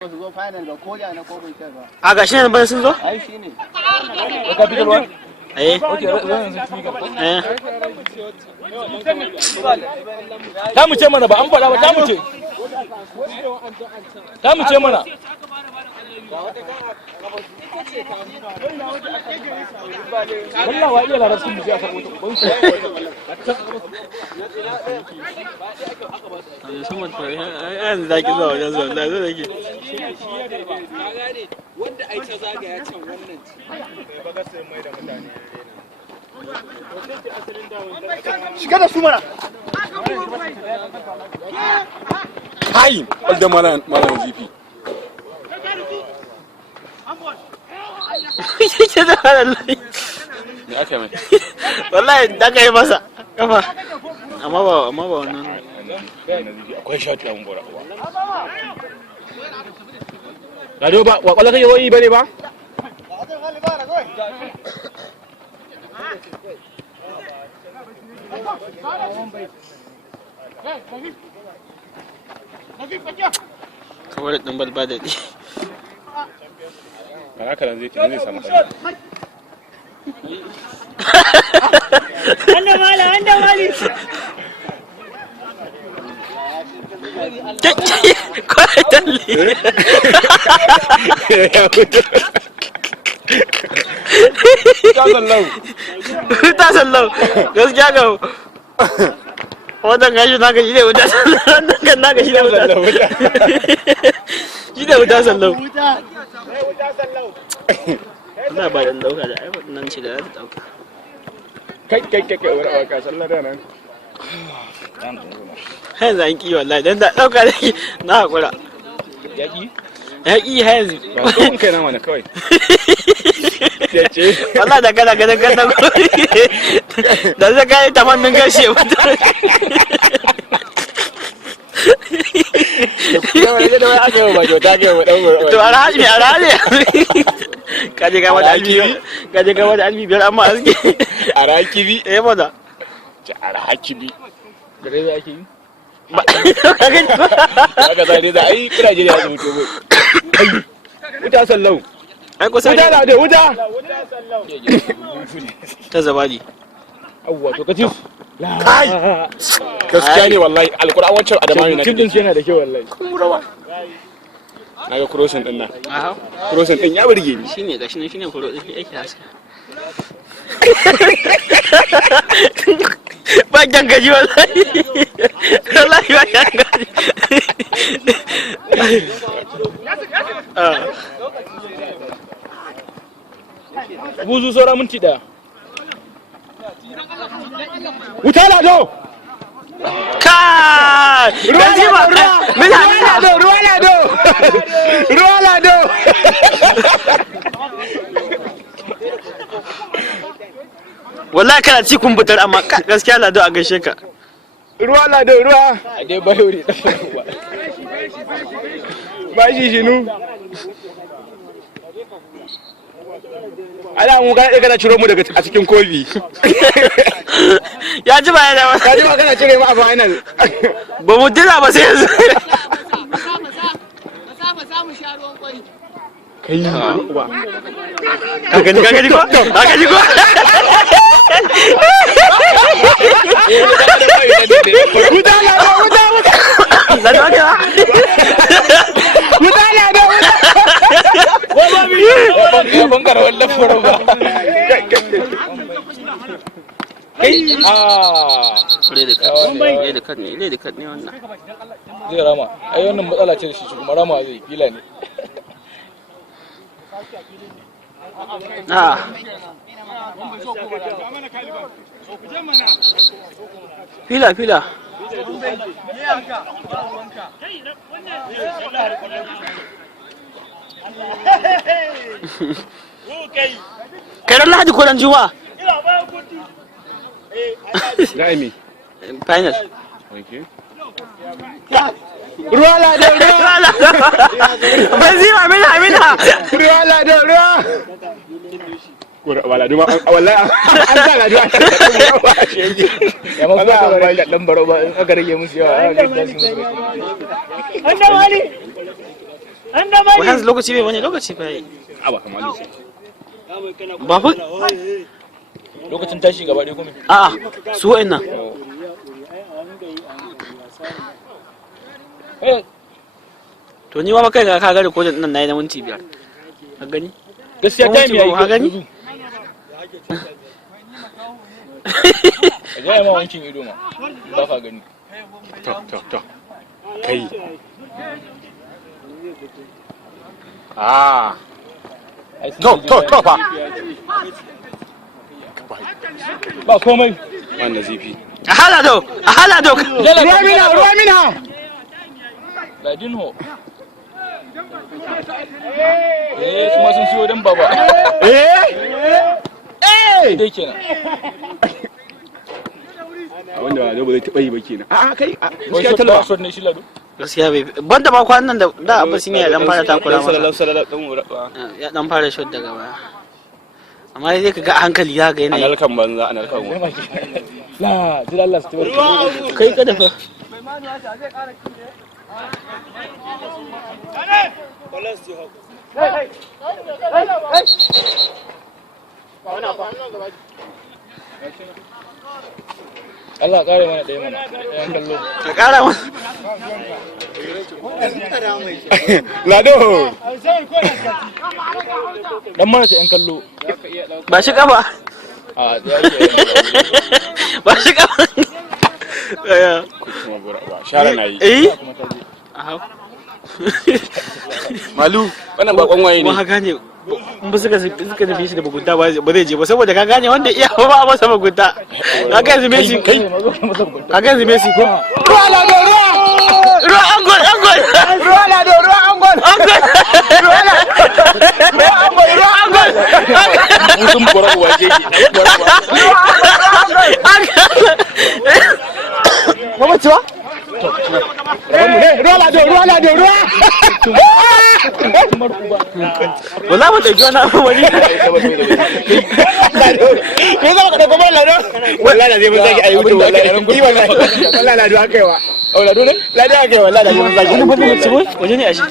su zo final ba ko da na kofin kai ba. A gashi ne ban sun zo? Ai shine. Capital One? Eh. Okay, zan su tuka. Eh. Ta mu ce mana ba an faɗa ba ta mu ce. Ta mu ce mana. Wallah wa iya larabcin mu sai aka mutu ban su. Musamman to yanzu zaki zuwa wajen zuwa da zo dake. Wanda ai ta zagaya can wannan Shiga da su mana. Hai, wanda malam zifi. Kike da wallahi. Me aka mai? Wallahi da kai masa kafa. Amma ba wannan. Akwai shati a mungora uwa. Gado ba, wa kwallo kake yi bane ba? Kamar din balba da di. Ana kalan zai samu hali. Anda mali. Kwai talli. Ta sallau. Gaskiya ga wannan gashi naka shi ne wuta sallau. Wannan kan naka shi ne wuta sallau. Shi ne wuta sallau. Ina ba dan dauka da ai wannan ce da za ta dauka. Kai wani awaka sallar da nan. Yanzu an ki wallahi dan da dauka da na hakura. Yaki? Yaki yanzu. Ba kun kai na mana kawai. Yace. Wallahi da kana ganin kan da zai kai tamannin gashi ya fito. Ya wani da wai aka yi ba kyauta ke wa dan gurbi. To alhaji kaje ga wani albi biyar amma aske. Arakibi. Eh bada. Arakibi. Gare da ake yi? Ba ka gani ba. Haka zai da ai kiraje da ya mutu. Kai. Wuta sallau. Ai kusa Wuta da wuta. Ta zabadi. Awwa to kace. Kai. Gaskiya ne wallahi alquran wancan adama ne. Kin yana da kyau wallahi. Kumurawa. Naga crossing din nan. Aha. Crossing din ya burge ni. Shine gashi ne shine furo din yake haska. Ba gangaji wallahi. Wallahi ba gangaji. Buzu saura minti daya. Wuta lado. Kai! Gaji ba mina Ruwa lado. wallahi kana ci kumbutar amma gaskiya lado a gaishe ka. Ruwa. A dai bayo ne. Ba shi shinu. Ala mu kana ciro mu daga a cikin kofi. Ya ji ba yana ba. Ka ji ba kana cire mu a final. Ba mu dina ba sai yanzu. Kai Ka gani ko? Wuta Lado ka. ban kara wallan faro ba. Le da kat ne wannan. Zai rama. Ai wannan matsala ce da shi kuma rama zai fila ne. Fila. Kai ran Lahadi ko dan Juma'a? Ga'imi. Final. Okay. Ruwa lado. Benzima mina. Ruwa lado. Wala duma wallahi an sa lado. Ya ma ba ga dan baro ba in aka rage musu yawa. Anda mali. Wai hanzu lokaci bai wani lokaci bai. A ba kamar lokaci. Ba fa Lokacin tashi gaba ɗaya kuma. a'a su wa'annan. To ni ma kai ga ka gari kodin nan nayi na minti 5. Ka gani? Gaskiya time yayi. Ka gani? Ka ga ma wankin ido ma. Ba ka gani. To. Kai. To fa. Ba komai. Wannan zifi. A hala do. Ruwa mina. Ladinho. Kuma sun siyo dan baba. Dai kenan. Wanda ba zai taɓa yi ba kenan. A'a kai. Gaskiya talaba shot ne shi lado. Gaskiya bai banda ba kwanan nan da Abbas ne ya dan fara takura masa. Ya dan fara shot daga baya. Amma sai ka ga hankali ya ga yanayi. Analkan banza analkan mu. La, jira Allah su tabbata. Kai ka dafa. Allah kare mana ɗaya mana. Ɗayan kallo. Ka kara mana. Lado. Dan mana ta ɗan kallo. Ba shi kafa. A Ba shi kafa. Shara na yi. Malu, wannan bakon waye ne. Ba gane in ba suka tafi shi da bugunta ba zai je ba saboda ka gane wanda iya ba a masa bugunta. Ka ga yanzu Messi kai. Ka ga yanzu Messi ko? Ruwa Lado ruwa. Ruwa angol. Ruwa Lado ruwa angol. Ruwa angol. Mutum bora uwa ke ki. Mama ciwa? Ruwa Lado. Wallahi ba da gona ba wani. Me za ka dauko mai Lado? Wallahi zai mun zaki ayi wuce wallahi. Ni wallahi Lado akai wa. Lado ne? Lado akai wallahi da mun zaki. Wani ba mu ci waje ne a shi.